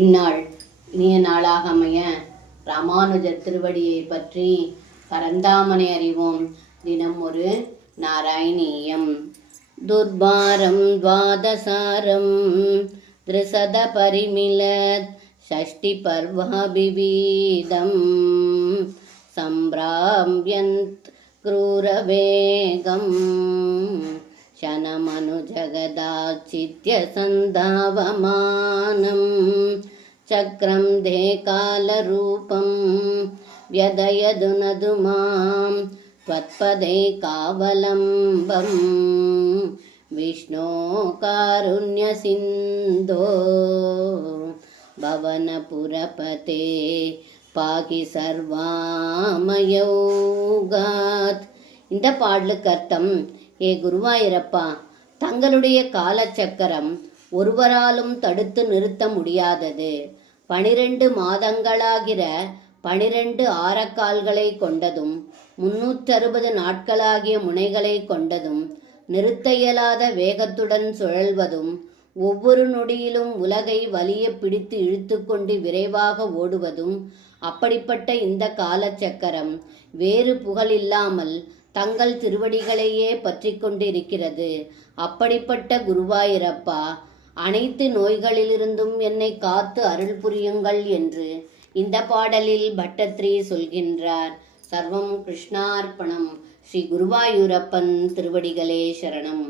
இந்நாள் இனிய நாளாக அமைய ராமானுஜர் திருவடியை பற்றி பரந்தாமனை அறிவோம். தினம் ஒரு நாராயணீயம். துர்பாரம் துவாதசாரம் திரிசத பரிமிலத் ஷஷ்டி பர்வாபிவீதம் சம்பிராம்யந்த் க்ரூரவேகம் शनमनु जगदाचित्य सन्धावमानं चक्रं दे कालरूपं व्यदयदु नदु मां त्वत्पदे कावलम्बं विष्णो कारुण्यसिन्धो भवनपुरपते पाहि सर्वामयोगात्. இந்த பாடலுக்கு அர்த்தம்: ஏ குருவாயூரப்பா, தங்களுடைய காலச்சக்கரம் ஒருவராலும் தடுத்து நிறுத்த முடியாதது. 12 மாதங்களாகிற 12 ஆரக்கால்களை கொண்டதும் 360 நாட்களாகிய முனைகளை கொண்டதும் நிறுத்த இயலாத வேகத்துடன் சுழல்வதும் ஒவ்வொரு நொடியிலும் உலகை வலிய பிடித்து இழுத்து கொண்டு விரைவாக ஓடுவதும் அப்படிப்பட்ட இந்த காலச்சக்கரம் வேறு புகழில்லாமல் தங்கள் திருவடிகளையே பற்றி கொண்டிருக்கிறது. அப்படிப்பட்ட குருவாயூரப்பா, அனைத்து நோய்களிலிருந்தும் என்னை காத்து அருள் புரியுங்கள் என்று இந்த பாடலில் பட்டத்ரி சொல்கின்றார். சர்வம் கிருஷ்ணார்ப்பணம். ஸ்ரீ குருவாயூரப்பன் திருவடிகளே சரணம்.